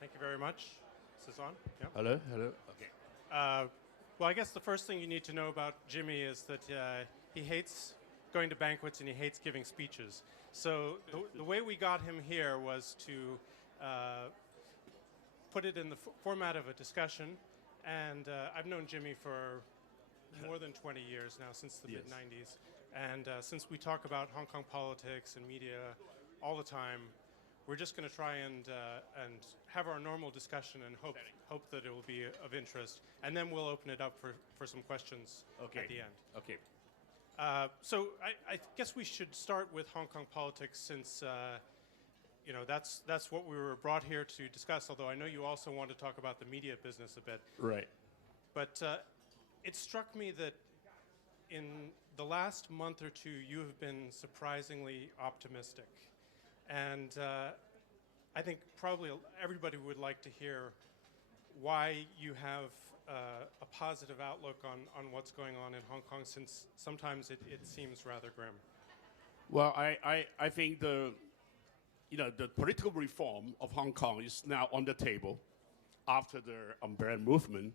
Thank you very much. Is this on? Yeah. Hello, hello. Okay. Well, I guess the first thing you need to know about Jimmy is that he hates going to banquets and he hates giving speeches. So the way we got him here was to put it in the format of a discussion. And I've known Jimmy for more than 20 years now, since the mid-90s. And since we talk about Hong Kong politics and media all the time, we're just going to try and have our normal discussion and hope that it will be of interest. And then we'll open it up for some questions at the end. Okay. So I guess we should start with Hong Kong politics, since that's what we were brought here to discuss, although I know you also want to talk about the media business a bit. Right. But it struck me that in the last month or two, you have been surprisingly optimistic. And I think probably everybody would like to hear why you have a positive outlook on what's going on in Hong Kong, since sometimes it seems rather grim. Well, I think the political reform of Hong Kong is now on the table after the umbrella movement.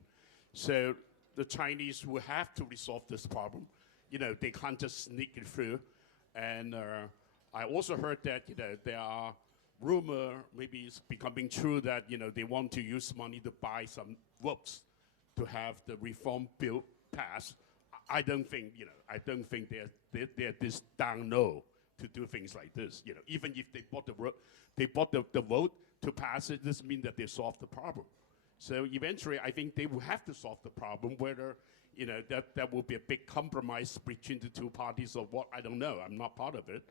So the Chinese will have to resolve this problem. They can't just sneak it through. And I also heard that there are rumor, maybe it's becoming true, that they want to use money to buy some votes to have the reform bill passed. I don't think they're this down low to do things like this. Even if they bought the vote to pass it, this means that they solved the problem. So eventually, I think they will have to solve the problem. Whether that will be a big compromise between the two parties or what, I don't know. I'm not part of it.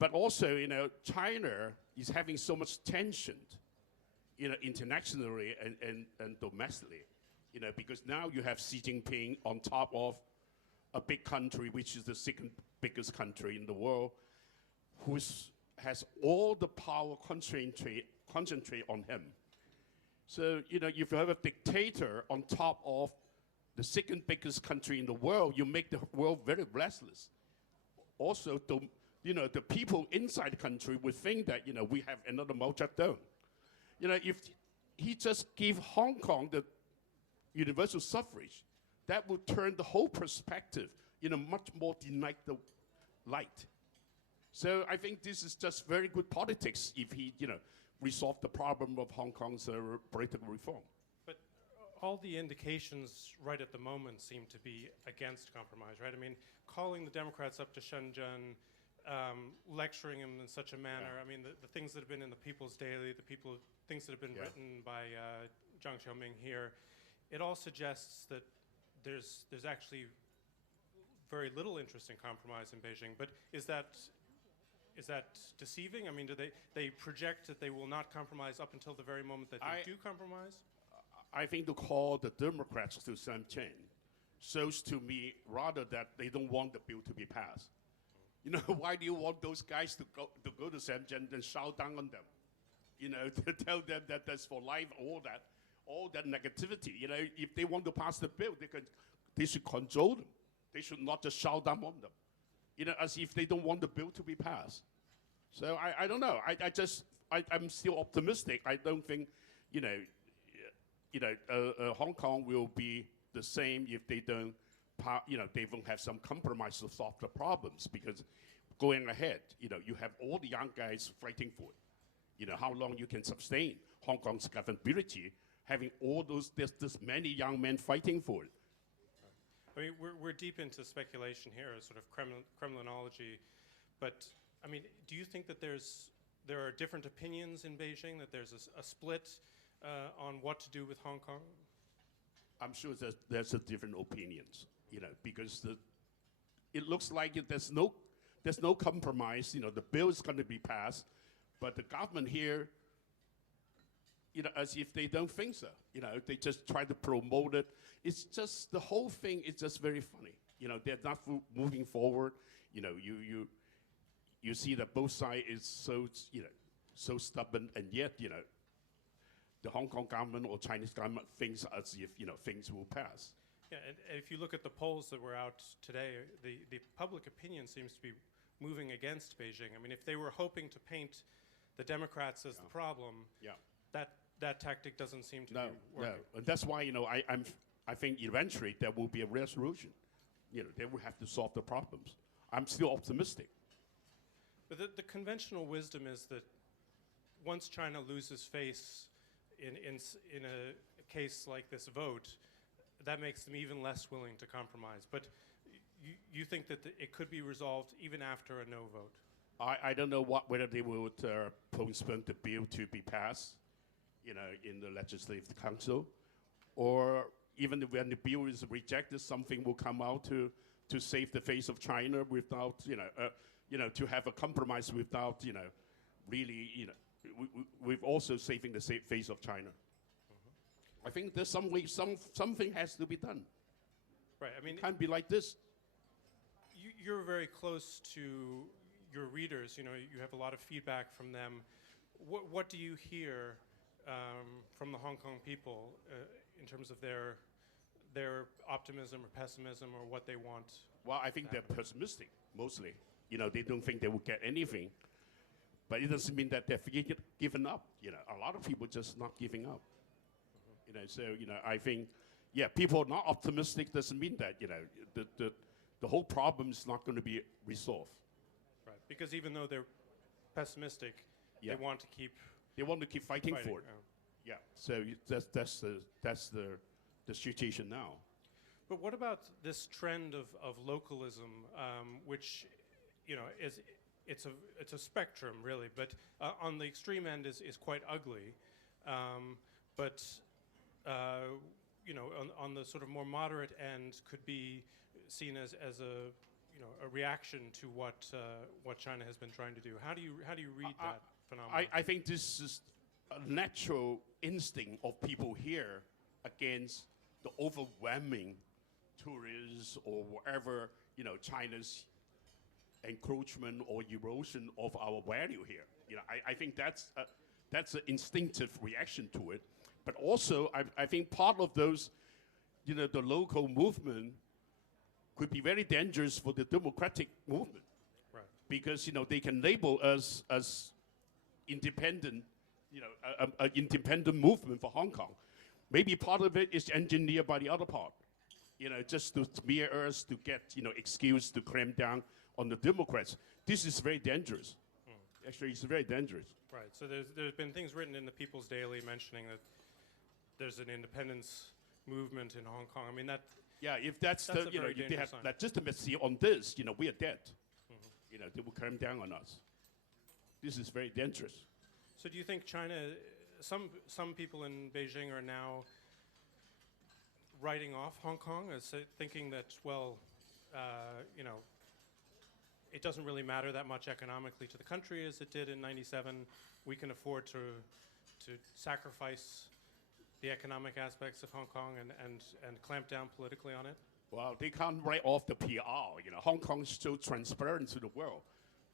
But also, China is having so much tension, internationally and domestically, because now you have Xi Jinping on top of a big country, which is the second biggest country in the world, who has all the power concentrate on him. So, if you have a dictator on top of the second biggest country in the world, you make the world very restless. Also, the people inside the country would think that, we have another Mao Zedong. If he just gave Hong Kong the universal suffrage, that would turn the whole perspective in a much more denied light. So I think this is just very good politics if he, resolve the problem of Hong Kong's political reform. But all the indications right at the moment seem to be against compromise, right? I mean, calling the Democrats up to Shenzhen, lecturing them in such a manner. Yeah. I mean, the things that have been in the People's Daily, things that have been written by Zhang Xiaoming here, it all suggests that there's actually very little interest in compromise in Beijing. But is that deceiving? I mean, do they project that they will not compromise up until the very moment that they do compromise? I think to call the Democrats to Shenzhen shows to me rather that they don't want the bill to be passed. Why do you want those guys to go to Shenzhen and shout down on them? To tell them that that's for life, all that negativity. If they want to pass the bill, they should control them. They should not just shout down on them. As if they don't want the bill to be passed. So I don't know. I'm still optimistic. I don't think, Hong Kong will be the same if they don't, they won't have some compromise to solve the problems, because going ahead, you have all the young guys fighting for it. How long you can sustain Hong Kong's governability, having this many young men fighting for it. I mean, we're deep into speculation here, sort of Kremlinology, but I mean, do you think that there are different opinions in Beijing, that there's a split on what to do with Hong Kong? I'm sure there's a different opinions, because it looks like there's no compromise. The bill is going to be passed, but the government here, as if they don't think so. They just try to promote it. It's just, the whole thing is just very funny. They're not moving forward. You see that both sides is so stubborn, and yet, the Hong Kong government or Chinese government thinks as if, things will pass. Yeah, and if you look at the polls that were out today, the public opinion seems to be moving against Beijing. I mean, if they were hoping to paint the Democrats as the problem, that that tactic doesn't seem to No, be working. no. And that's why, I think eventually there will be a resolution. They will have to solve the problems. I'm still optimistic. But the conventional wisdom is that once China loses face in a case like this vote, that makes them even less willing to compromise. But you think that it could be resolved even after a no vote? I don't know whether they would postpone the bill to be passed, in the Legislative Council, or even when the bill is rejected, something will come out to save the face of China without, to have a compromise without, really, with also saving the face of China. I think there's something has to be done. Right. I mean, it can't be like this. You're very close to your readers. You have a lot of feedback from them. What do you hear from the Hong Kong people in terms of their optimism or pessimism or what they want? Well, I think they're pessimistic mostly. They don't think they will get anything, but it doesn't mean that they're given up. A lot of people just not giving up. So I think, people are not optimistic doesn't mean that the whole problem is not going to be resolved. Right, because even though they're pessimistic, they want to keep. They want to keep fighting for it. Yeah. So that's the situation now. But what about this trend of localism, which it's a spectrum really, but on the extreme end is quite ugly, but on the sort of more moderate end could be seen as a reaction to what China has been trying to do. How do you read that phenomenon? I think this is a natural instinct of people here against the overwhelming tourists or whatever, China's encroachment or erosion of our value here. I think that's an instinctive reaction to it. But also, I think part of those, the local movement could be very dangerous for the democratic movement. Right. Because, they can label us as independent, an independent movement for Hong Kong. Maybe part of it is engineered by the other part, just to smear us, to get, excuse to clamp down on the Democrats. This is very dangerous. Actually, it's very dangerous. Right. So there's been things written in the People's Daily mentioning that there's an independence movement in Hong Kong. I mean that. Yeah, if that's the if they have legitimacy on this, we are dead. They will clamp down on us. This is very dangerous. So do you think China? Some people in Beijing are now writing off Hong Kong as thinking that, it doesn't really matter that much economically to the country as it did in '97. We can afford to sacrifice the economic aspects of Hong Kong and clamp down politically on it. Well, they can't write off the PR. Hong Kong is so transparent to the world.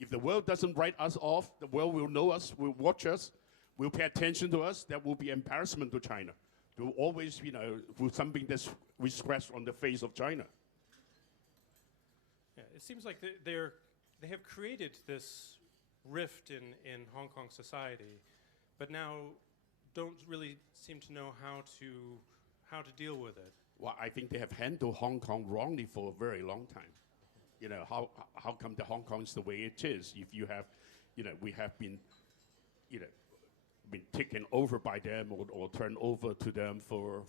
If the world doesn't write us off, the world will know us, will watch us, will pay attention to us. That will be embarrassment to China. There will always, with something that's we scratch on the face of China. Yeah, it seems like they have created this rift in Hong Kong society, but now don't really seem to know how to deal with it. Well, I think they have handled Hong Kong wrongly for a very long time. How come the Hong Kong is the way it is? If you have, we have been, been taken over by them or turned over to them for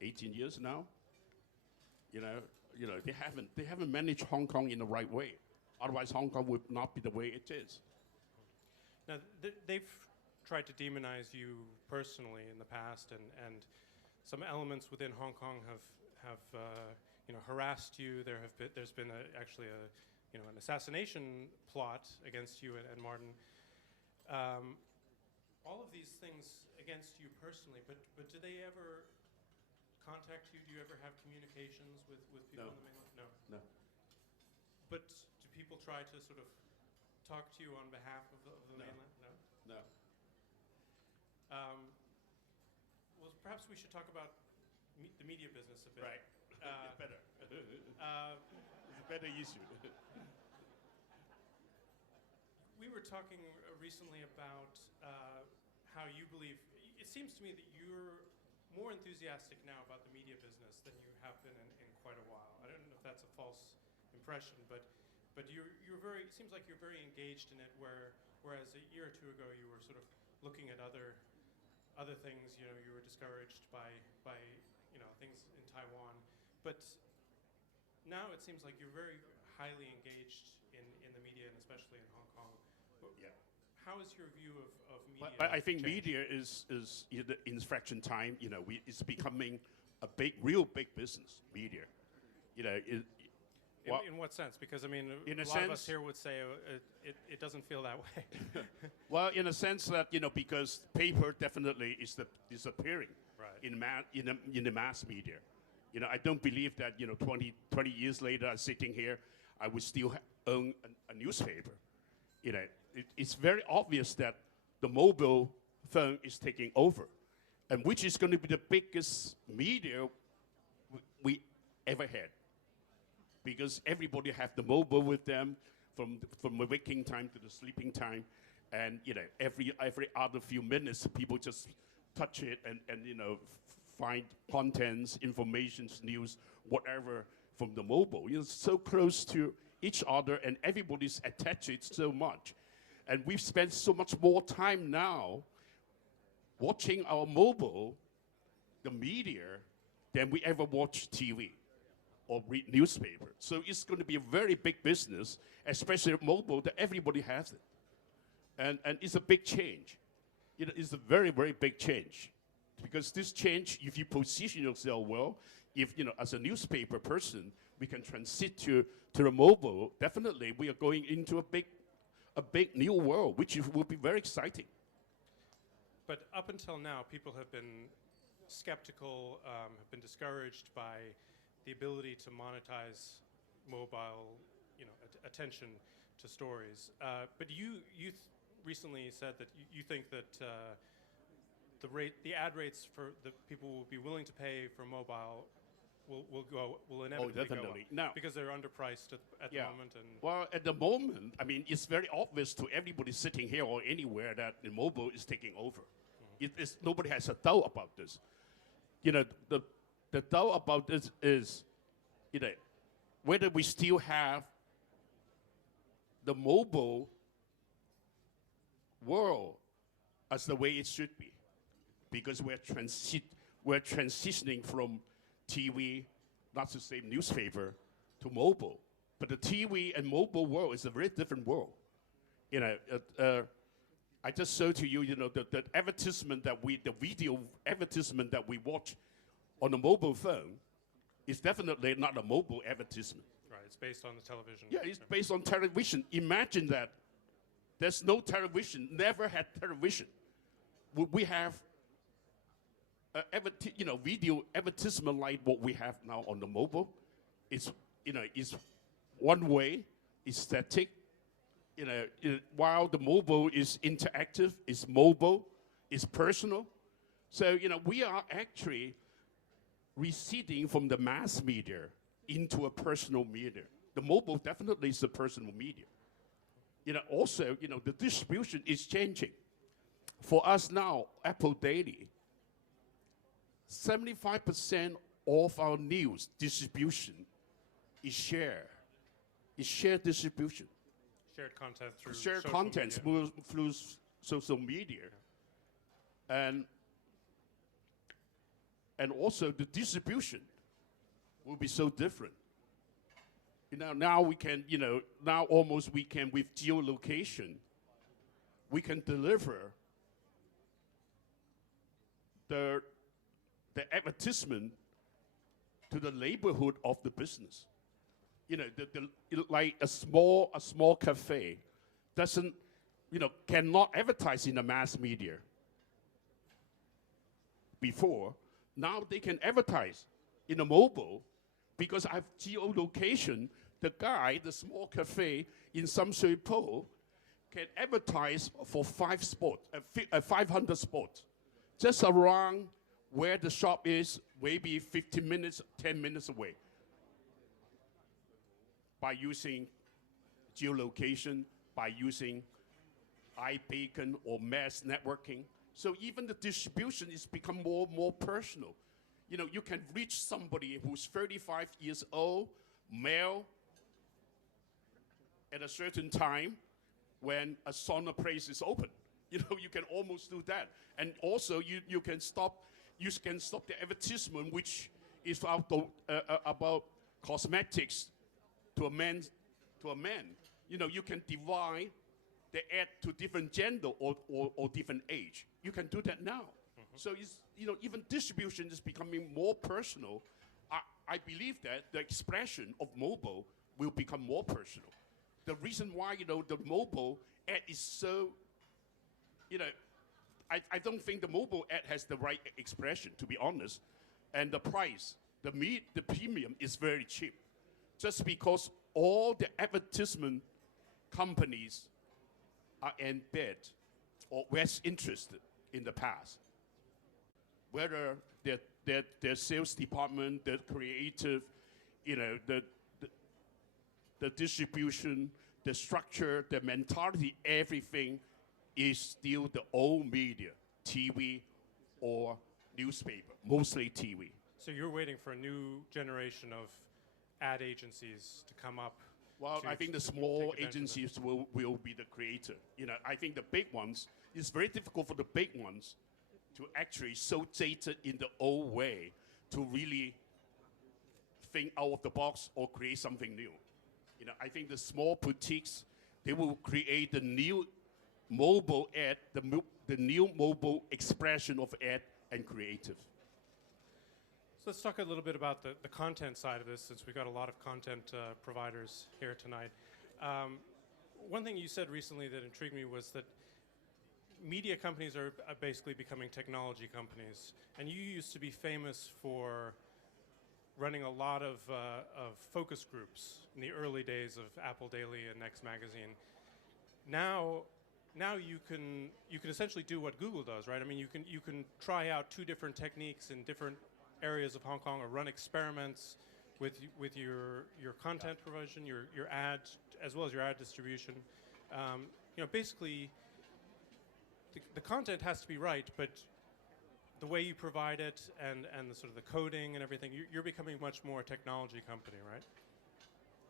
18 years now. They haven't managed Hong Kong in the right way. Otherwise, Hong Kong would not be the way it is. Now, they've tried to demonize you personally in the past, and some elements within Hong Kong have harassed you. There's been actually an assassination plot against you and Martin. All of these things against you personally, but do they ever contact you? Do you ever have communications with people on the mainland? No. But do people try to sort of talk to you on behalf of the mainland? No. Well, perhaps we should talk about the media business a bit. Right. It's better. It's a better issue. We were talking recently about how you believe. It seems to me that you're more enthusiastic now about the media business than you have been in quite a while. I don't know if that's a false impression, but you're very. It seems like you're very engaged in it. Whereas a year or two ago you were sort of looking at other things. You know, you were discouraged by things in Taiwan, but now it seems like you're very highly engaged in the media, and especially in Hong Kong. Yeah. How is your view of media? I think changed? media is in the inflection time. You know, it's becoming a real big business. Media, you know. In what sense? Because I mean, in a a lot of us sense- here would say it doesn't feel that way. Well, in a sense that because paper definitely is disappearing Right. in the mass media. You know, I don't believe that 20 years later, I'm sitting here, I would still own a newspaper. You know, it's very obvious that the mobile phone is taking over, and which is going to be the biggest media we ever had. Because everybody have the mobile with them from the waking time to the sleeping time, and every other few minutes people just touch it and find contents, information, news, whatever from the mobile. It's so close to each other, and everybody's attached to it so much, and we've spent so much more time now watching our mobile, the media, than we ever watch TV or read newspaper. So it's going to be a very big business, especially mobile, that everybody has it. And it's a big change. It's a very, very big change. Because this change, if you position yourself well, if, as a newspaper person, we can transit to the mobile, definitely we are going into a big new world, which will be very exciting. But up until now, people have been skeptical, have been discouraged by the ability to monetize mobile, attention to stories. But you recently said that you think that the ad rates for the people will be willing to pay for mobile will inevitably definitely. go up Now, because they're underpriced at the moment. And well, at the moment, I mean, it's very obvious to everybody sitting here or anywhere that the mobile is taking over. Nobody has a doubt about this. The doubt about this is, whether we still have the mobile world as the way it should be, because we're transitioning from TV, not to say newspaper, to mobile. But the TV and mobile world is a very different world. I just showed to you, the advertisement the video advertisement that we watch on a mobile phone is definitely not a mobile advertisement. right, it's based on the television. Yeah, it's based on television. Imagine that there's no television, never had television. We have video advertisement like what we have now on the mobile. It's one way, it's static. While the mobile is interactive, it's mobile, it's personal. So we are actually receding from the mass media into a personal media. The mobile definitely is a personal media. Also, the distribution is changing. For us now, Apple Daily, 75% of our news distribution is shared. It's shared distribution. Shared content through Shared social contents media. through social media. And also the distribution will be so different. Now we can, now almost we can, with geolocation, we can deliver the advertisement to the neighborhood of the business. Like a small cafe doesn't, cannot advertise in the mass media before. Now they can advertise in a mobile because I have geolocation. The small cafe in some Shui Po can advertise for 500 spots, just around where the shop is, maybe 15 minutes, 10 minutes away, by using geolocation, by using iBeacon or mass networking. So even the distribution is become more personal. You know, you can reach somebody who's 35 years old, male, at a certain time when a sauna place is open. You know, you can almost do that. And also, you can stop the advertisement, which is about cosmetics to a man. You know, you can divide the ad to different gender or different age. You can do that now. So it's, you know, even distribution is becoming more personal. I believe that the expression of mobile will become more personal. The reason why, you know, the mobile ad is so, you know, I don't think the mobile ad has the right expression, to be honest. And the price, the premium is very cheap. Just because all the advertisement companies are in bed or less interested in the past. Whether their sales department, the creative, you know, the distribution, the structure, the mentality, everything is still the old media, TV or newspaper, mostly TV. So you're waiting for a new generation of ad agencies to come up. Well, I think the small agencies will be the creator. You know, I think the big ones, it's very difficult for the big ones to actually so dated in the old way to really think out of the box or create something new. You know, I think the small boutiques, they will create the new mobile ad, the new mobile expression of ad and creative. So let's talk a little bit about the content side of this, since we've got a lot of content providers here tonight. One thing you said recently that intrigued me was that media companies are basically becoming technology companies. And you used to be famous for running a lot of focus groups in the early days of Apple Daily and Next Magazine. Now you can essentially do what Google does, right? I mean, you can try out two different techniques in different areas of Hong Kong, or run experiments with your content provision, your ad, as well as your ad distribution. You know, basically, the content has to be right, but the way you provide it and the sort of the coding and everything, you're becoming much more a technology company, right?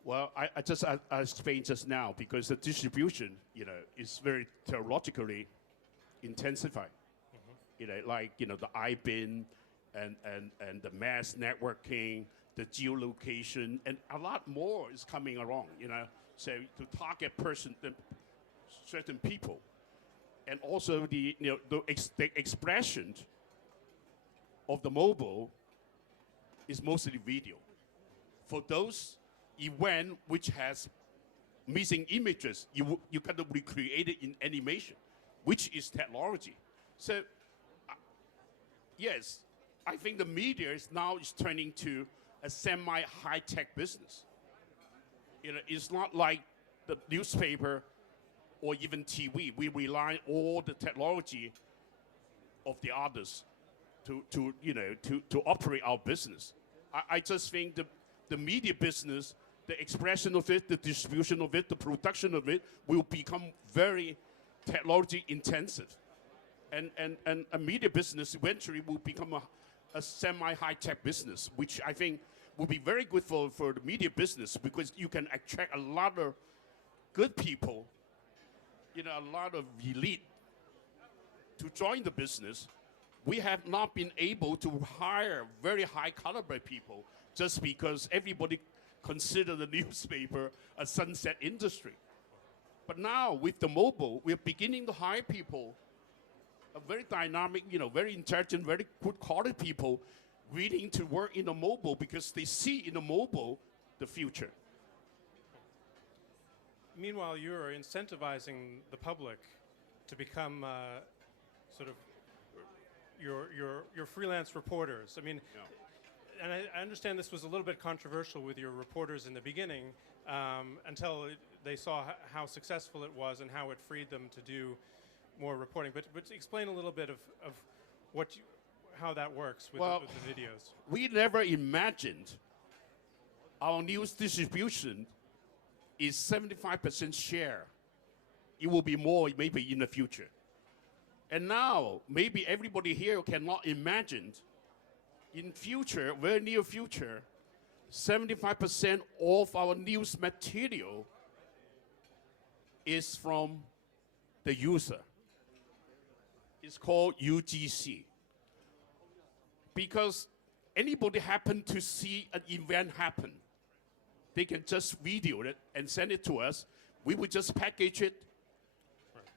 Well, I explained just now, because the distribution, you know, is very technologically intensified. You know, like, you know, the IBIN and the mass networking, the geolocation, and a lot more is coming along, you know. So to target certain people. And also the expression of the mobile is mostly video. For those event which has missing images, you got to recreate it in animation, which is technology. So yes, I think the media is turning to a semi-high-tech business. You know, it's not like the newspaper or even TV. We rely on all the technology of the others to operate our business. I just think the media business, the expression of it, the distribution of it, the production of it will become very technology intensive. And a media business eventually will become a semi-high-tech business, which I think will be very good for the media business, because you can attract a lot of good people, you know, a lot of elite to join the business. We have not been able to hire very high caliber people just because everybody consider the newspaper a sunset industry. But now with the mobile, we're beginning to hire people, a very dynamic, you know, very intelligent, very good quality people willing to work in the mobile because they see in the mobile the future. Meanwhile, you're incentivizing the public to become sort of your freelance reporters. I mean, and I understand this was a little bit controversial with your reporters in the beginning, until they saw how successful it was and how it freed them to do more reporting. But explain a little bit of how that works with the videos. We never imagined our news distribution is 75% share. It will be more maybe in the future. And now, maybe everybody here cannot imagine, in future, very near future, 75% of our news material is from the user. It's called UGC. Because anybody happen to see an event happen, they can just video it and send it to us. We would just package it,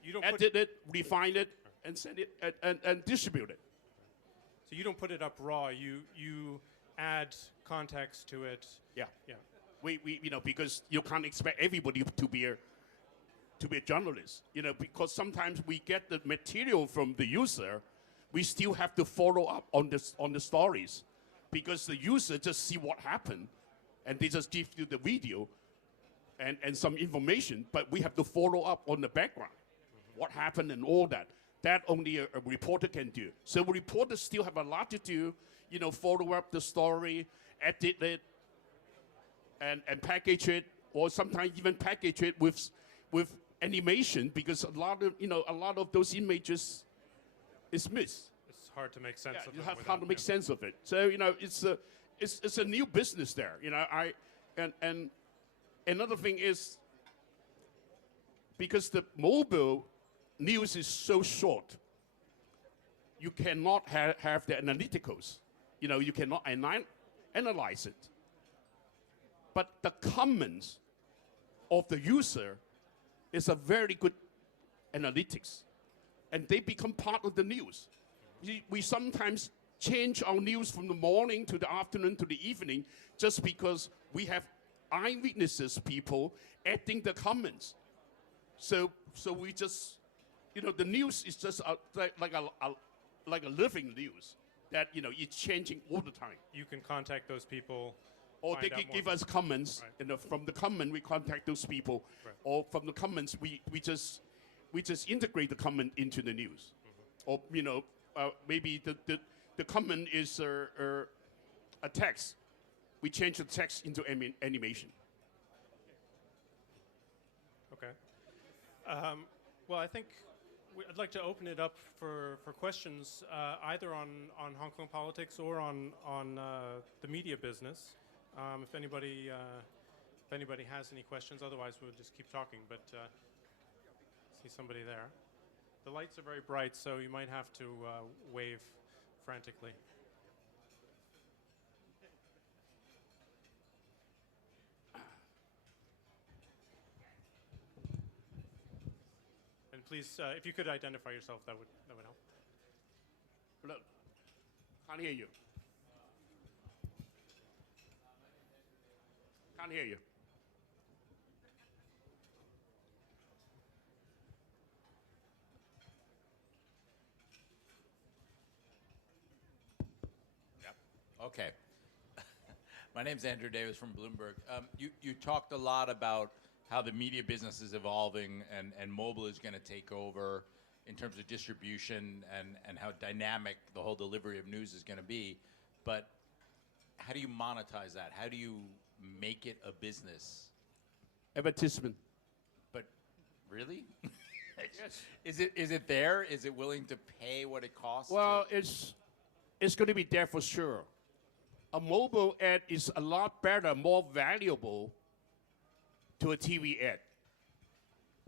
You don't edit it, refine it, and send it and distribute it. So you don't put it up raw. You add context to it. Yeah. Yeah. We because you can't expect everybody to be a journalist. Because sometimes we get the material from the user, we still have to follow up on the stories, because the user just see what happened, and they just give you the video and some information, but we have to follow up on the background, what happened and all that. That only a reporter can do. So reporters still have a lot to do, follow up the story, edit it, and package it, or sometimes even package it with animation, because a lot of those images is missed. It's hard to make sense of You it. have how to make sense of it. So it's a new business there. And another thing is, because the mobile news is so short, you cannot have the analyticals. You cannot analyze it. But the comments of the user is a very good analytics, and they become part of the news. We sometimes change our news from the morning to the afternoon to the evening just because we have eyewitnesses, people adding the comments. So we just, the news is just like a living news that it's changing all the time. You can contact those people. Or they can give us comments, Right. From the comment we contact those people, Right. or from the comments we just integrate the comment into the news, or maybe the comment is a text, we change the text into animation. Okay. Well, I think I'd like to open it up for questions, either on Hong Kong politics or on the media business. If anybody has any questions, otherwise we'll just keep talking. But see somebody there. The lights are very bright, so you might have to wave frantically. And please, if you could identify yourself, that would help. Look, can't hear you. Can't hear you. Okay. My name's Andrew Davis from Bloomberg. You talked a lot about how the media business is evolving and mobile is going to take over in terms of distribution and how dynamic the whole delivery of news is going to be. But how do you monetize that? How do you make it a business? Advertisement. But really? Yes. Is it there? Is it willing to pay what it costs? Well, it's going to be there for sure. A mobile ad is a lot better, more valuable to a TV ad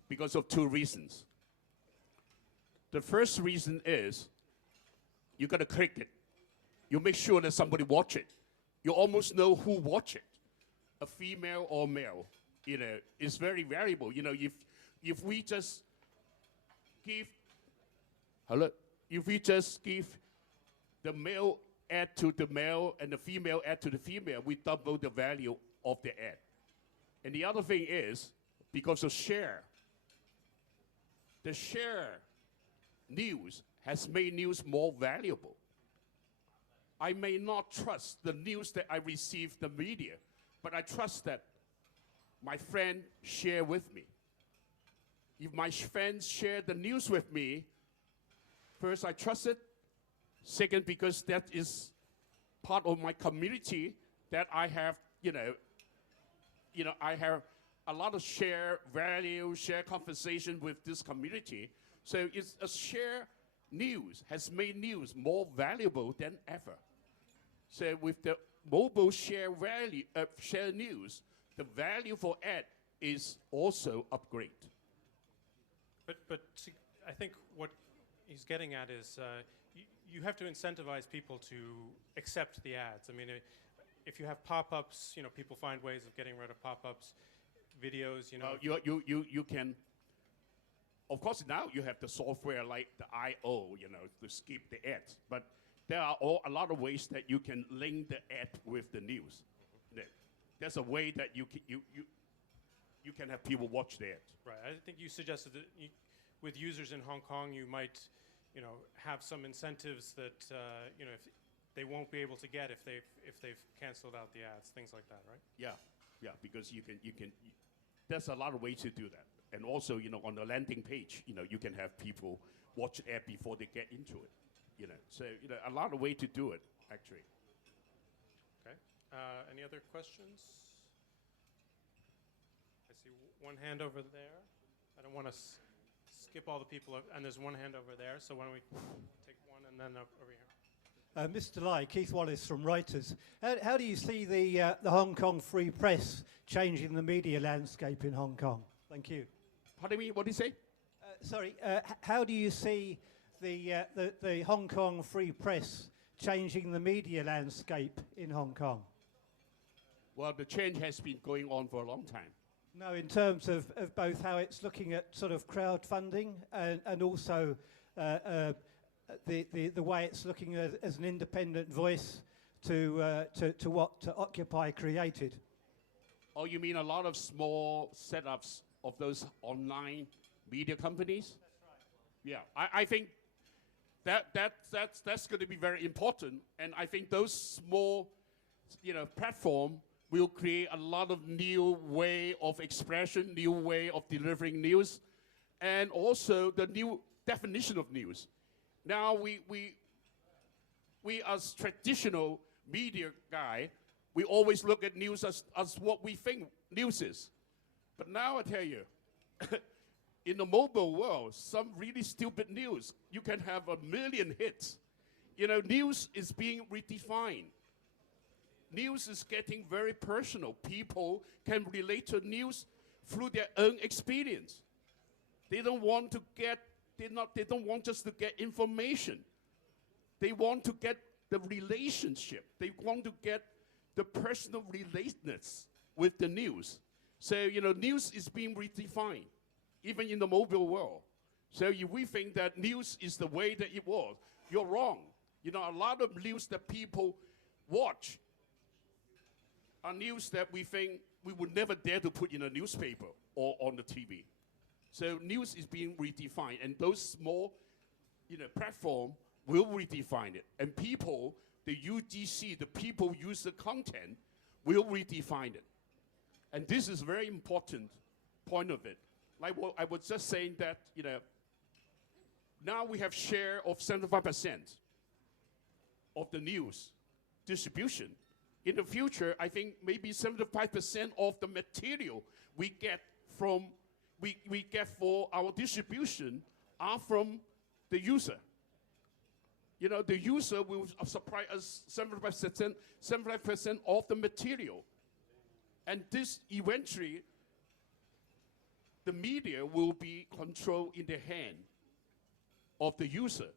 because of two reasons. The first reason is you got to click it. You make sure that somebody watch it. You almost know who watch it, a female or male. It's very variable. If we just give the male ad to the male and the female ad to the female, we double the value of the ad. And the other thing is, because of share, the share news has made news more valuable. I may not trust the news that I receive the media, but I trust that my friend share with me. If my friends share the news with me, first, I trust it. Second, because that is part of my community that I have, I have a lot of share value, share conversation with this community. So it's a share news has made news more valuable than ever. So with the mobile share news, the value for ad is also upgrade. But I think what he's getting at is you have to incentivize people to accept the ads. I mean, if you have pop-ups, people find ways of getting rid of pop-ups, videos, You can. Of course, now you have the software like the I/O, to skip the ads. But there are a lot of ways that you can link the ad with the news. There's a way that you can have people watch the ad. Right. I think you suggested that with users in Hong Kong, you might, have some incentives that, if they won't be able to get if they've canceled out the ads, things like that, right? Yeah, because you can. There's a lot of ways to do that. And also, on the landing page, you can have people watch the ad before they get into it. So a lot of ways to do it, actually. Okay. Any other questions? I see one hand over there. I don't want to skip all the people, and there's one hand over there. So why don't we take one and then over here? Mr. Lai, Keith Wallace from Reuters. How do you see the Hong Kong free press changing the media landscape in Hong Kong? Thank you. Pardon me, what did you say? How do you see the Hong Kong free press changing the media landscape in Hong Kong? Well, the change has been going on for a long time. No, in terms of both how it's looking at sort of crowdfunding and also the way it's looking as an independent voice to what Occupy created. Oh, you mean a lot of small setups of those online media companies? That's right. Yeah, I think that's going to be very important, and I think those small, platform will create a lot of new way of expression, new way of delivering news, and also the new definition of news. Now we as traditional media guy, we always look at news as what we think news is. But now I tell you, in the mobile world, some really stupid news, you can have 1 million hits. News is being redefined. News is getting very personal. People can relate to news through their own experience. They don't want just to get information. They want to get the relationship. They want to get the personal relatedness with the news. So, news is being redefined, even in the mobile world. So if we think that news is the way that it was, you're wrong. A lot of news that people watch are news that we think we would never dare to put in a newspaper or on the TV. So news is being redefined, and those small, platform will redefine it. And people, the UGC, the people use the content, will redefine it. And this is a very important point of it. Like what I was just saying that, now we have share of 75% of the news distribution. In the future, I think maybe 75% of the material we get for our distribution are from the user. The user will supply us 75% of the material. And this eventually, the media will be controlled in the hand of the user.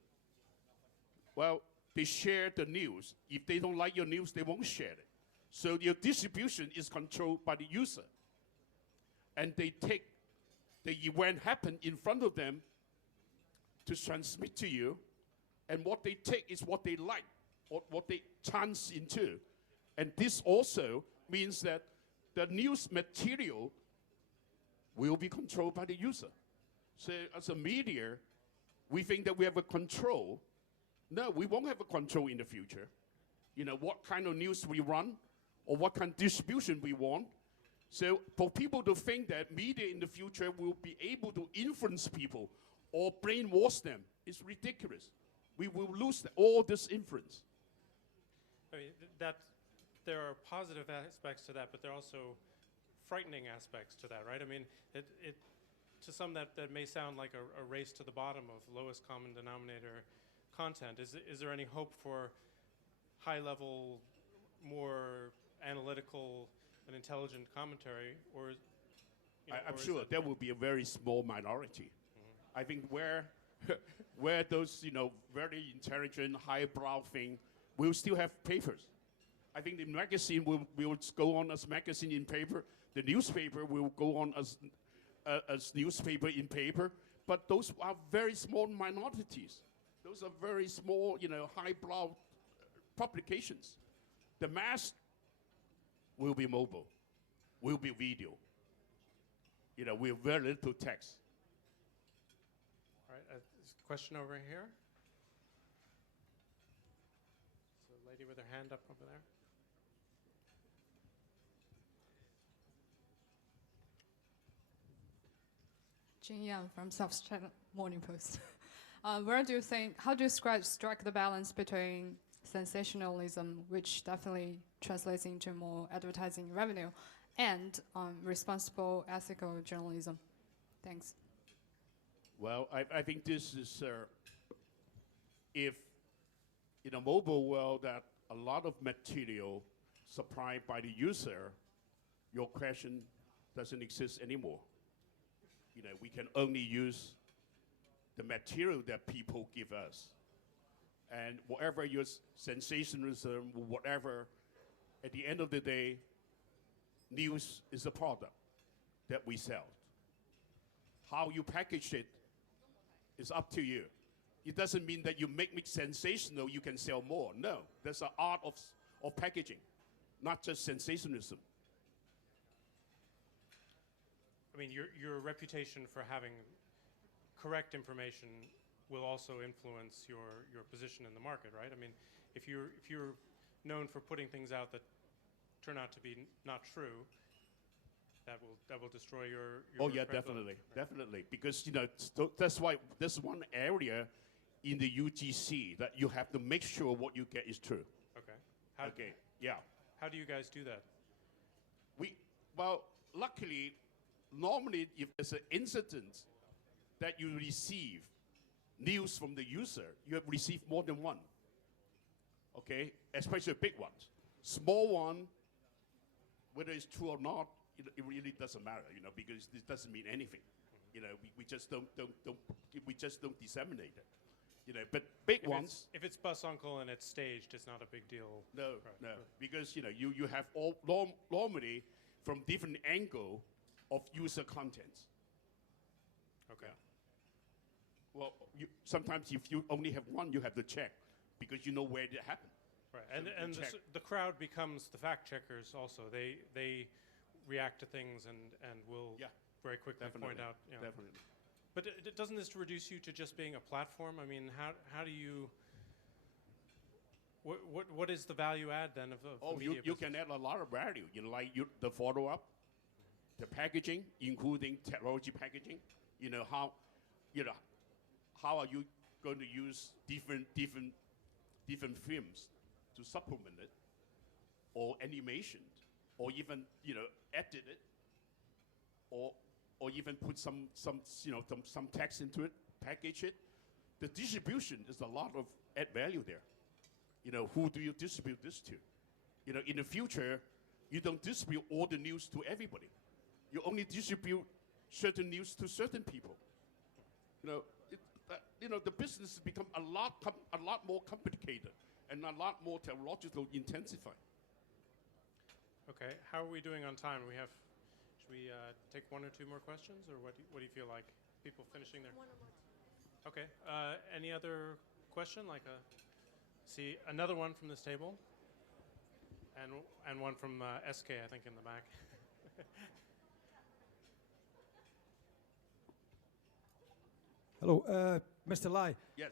Well, they share the news. If they don't like your news, they won't share it. So your distribution is controlled by the user. And they take the event happen in front of them to transmit to you. And what they take is what they like, or what they chance into. And this also means that the news material will be controlled by the user. So as a media, we think that we have a control. No, we won't have a control in the future. What kind of news we run or what kind of distribution we want. So for people to think that media in the future will be able to influence people or brainwash them is ridiculous. We will lose all this influence. I mean, there are positive aspects to that, but there are also frightening aspects to that, right? I mean, to some that may sound like a race to the bottom of lowest common denominator content. Is there any hope for high-level, more analytical and intelligent commentary, or I'm sure there will be a very small minority. I think where where those very intelligent, highbrow thing will still have papers. I think the magazine will go on as magazine in paper. The newspaper will go on as newspaper in paper. But those are very small minorities. Those are very small, highbrow publications. The mass will be mobile, will be video. With very little text. All right, there's a question over here. So a lady with her hand up over there. Jin Yang from South China Morning Post. How do you strike the balance between sensationalism, which definitely translates into more advertising revenue, and responsible, ethical journalism? Thanks. Well, I think this is, if in a mobile world that a lot of material supplied by the user, your question doesn't exist anymore. We can only use the material that people give us. And whatever your sensationalism, whatever, at the end of the day, news is a product that we sell. How you package it is up to you. It doesn't mean that you make it sensational, you can sell more. No, there's an art of packaging, not just sensationalism. I mean, your reputation for having correct information will also influence your position in the market, right? I mean, if you're known for putting things out that turn out to be not true, that will destroy your Oh yeah, credibility. definitely. Because that's why there's one area in the UGC that you have to make sure what you get is true. Okay. Yeah. How do you guys do that? Luckily, normally if there's an incident that you receive news from the user, you have received more than one. Okay, especially big ones. Small one, whether it's true or not, it really doesn't matter, because this doesn't mean anything. We just don't disseminate it. But big ones. If it's Bus Uncle and it's staged, it's not a big deal. No, Right. no, because you have all normally from different angle of user contents. Okay. Yeah. Well, sometimes if you only have one, you have to check because you know where it happened. Right, So and check. the crowd becomes the fact checkers also. They react to things and will very quickly point out. Definitely. But doesn't this reduce you to just being a platform? I mean, how do you? What is the value add then of the media you business? can add a lot of value. The follow up, the packaging, including technology packaging. How are you going to use different films to supplement it, or animation, or even edit it, or even put some text into it, package it. The distribution is a lot of add value there. Who do you distribute this to? In the future, you don't distribute all the news to everybody. You only distribute certain news to certain people. The business has become a lot more complicated and a lot more technological intensified. Okay, how are we doing on time? Should we take one or two more questions, or what do you feel like? People finishing their. One or more. Okay. Any other question? See another one from this table, and one from SK, I think, in the back. Hello, Mr. Lai. Yes.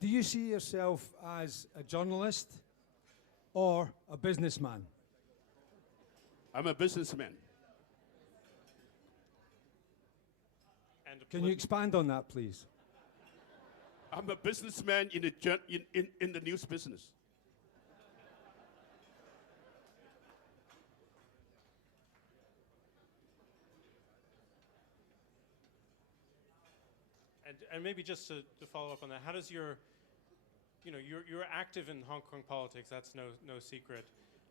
Do you see yourself as a journalist or a businessman? I'm a businessman. And Can you expand on that, please? I'm a businessman in the news business. And maybe just to follow up on that, how does your, you're active in Hong Kong politics. That's no secret.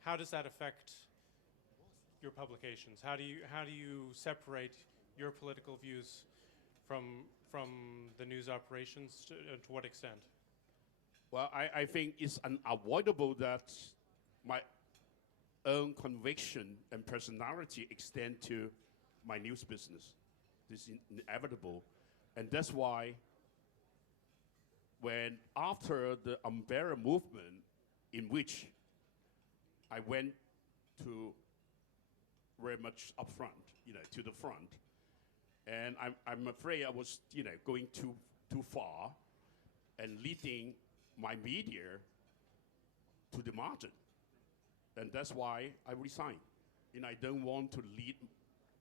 How does that affect your publications? How do you separate your political views from the news operations? To what extent? Well, I think it's unavoidable that my own conviction and personality extend to my news business. This is inevitable. And that's why when after the umbrella movement, in which I went to very much up front, to the front, and I'm afraid I was, going too far and leading my media to the margin. And that's why I resigned. I don't want to lead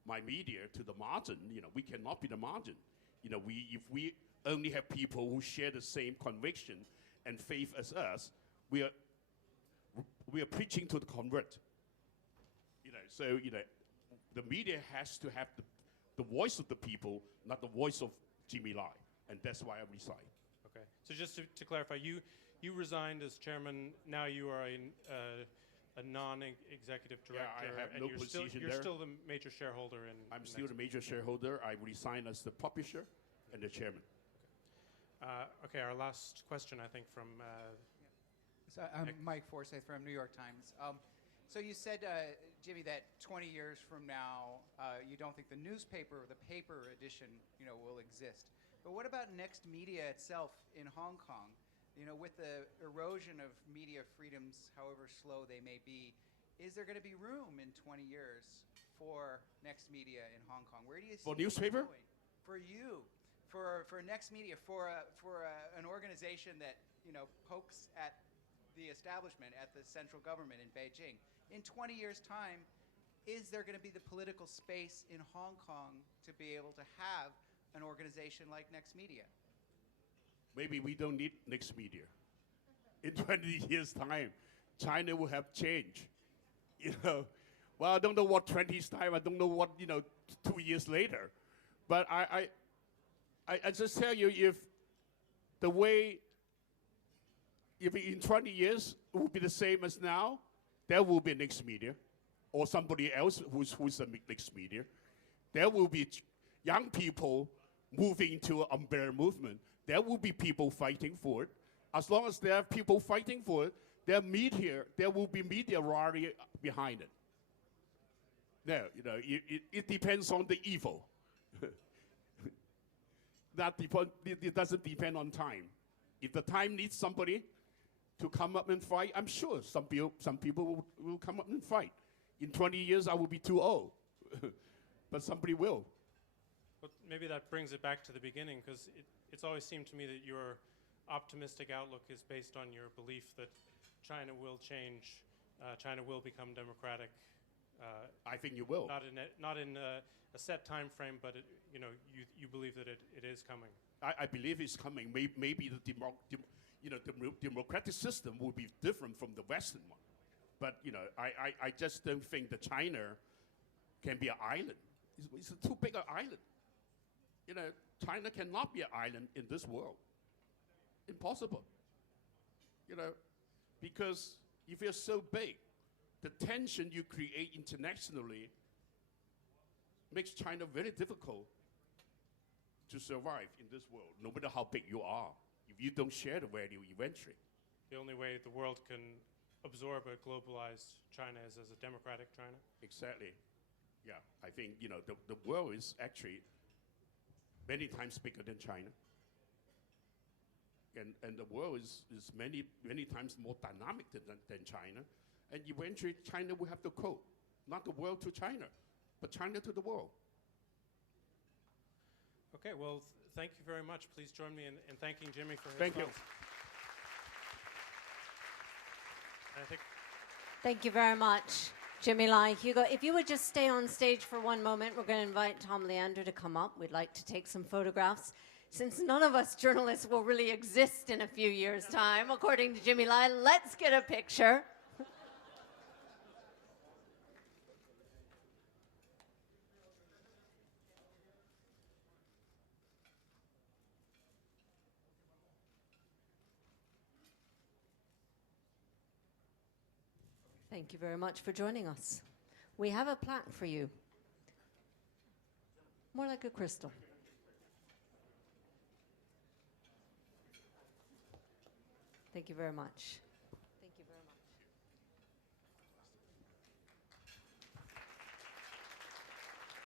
my media to the margin. We cannot be the margin. If we only have people who share the same conviction and faith as us, we are preaching to the convert. So the media has to have the voice of the people, not the voice of Jimmy Lai, and that's why I resigned. Okay. So just to clarify, you resigned as chairman. Now you are a non-executive director, I have and no you're position you're there. still the major shareholder in. I'm still the major shareholder. I resigned as the publisher and the chairman. Okay, our last question, I think, from. So I'm Mike Forsyth from New York Times. So you said, Jimmy, that 20 years from now, you don't think the newspaper, the paper edition, will exist. But what about Next Media itself in Hong Kong? With the erosion of media freedoms, however slow they may be, is there going to be room in 20 years for Next Media in Hong Kong? Where do you see For newspaper? it going? For you, for Next Media, for an organization that pokes at the establishment, at the central government in Beijing. In 20 years' time, is there going to be the political space in Hong Kong to be able to have an organization like Next Media? Maybe we don't need Next Media. In 20 years' time, China will have changed. Well, I don't know what 20's time. I don't know what 2 years later. But I just tell you, if in 20 years it will be the same as now, there will be Next Media, or somebody else who's a Next Media. There will be young people moving to an umbrella movement. There will be people fighting for it. As long as there are people fighting for it, there will be media rally behind it. No, it depends on the evil. It doesn't depend on time. If the time needs somebody to come up and fight, I'm sure some people will come up and fight. In 20 years, I will be too old, but somebody will. Well, maybe that brings it back to the beginning, because it's always seemed to me that your optimistic outlook is based on your belief that China will change, China will become democratic. I think you will. Not in a set time frame, but you believe that it is coming. I believe it's coming. Maybe the democratic system will be different from the Western one. But I just don't think that China can be an island. It's too big an island. China cannot be an island in this world. Impossible. Because if you're so big, the tension you create internationally makes China very difficult to survive in this world, no matter how big you are. If you don't share the value eventually. The only way the world can absorb a globalized China is as a democratic China? Exactly. Yeah, I think, the world is actually many times bigger than China. And the world is many, many times more dynamic than China. And eventually, China will have to quote, not the world to China, but China to the world. Okay, well, thank you very much. Please join me in thanking Jimmy for his Thank you. thoughts. And I think Thank you very much, Jimmy Lai. Hugo, if you would just stay on stage for one moment, we're going to invite Tom Leander to come up. We'd like to take some photographs. Since none of us journalists will really exist in a few years' time, according to Jimmy Lai, let's get a picture. Thank you very much for joining us. We have a plaque for you. More like a crystal. Thank you very much.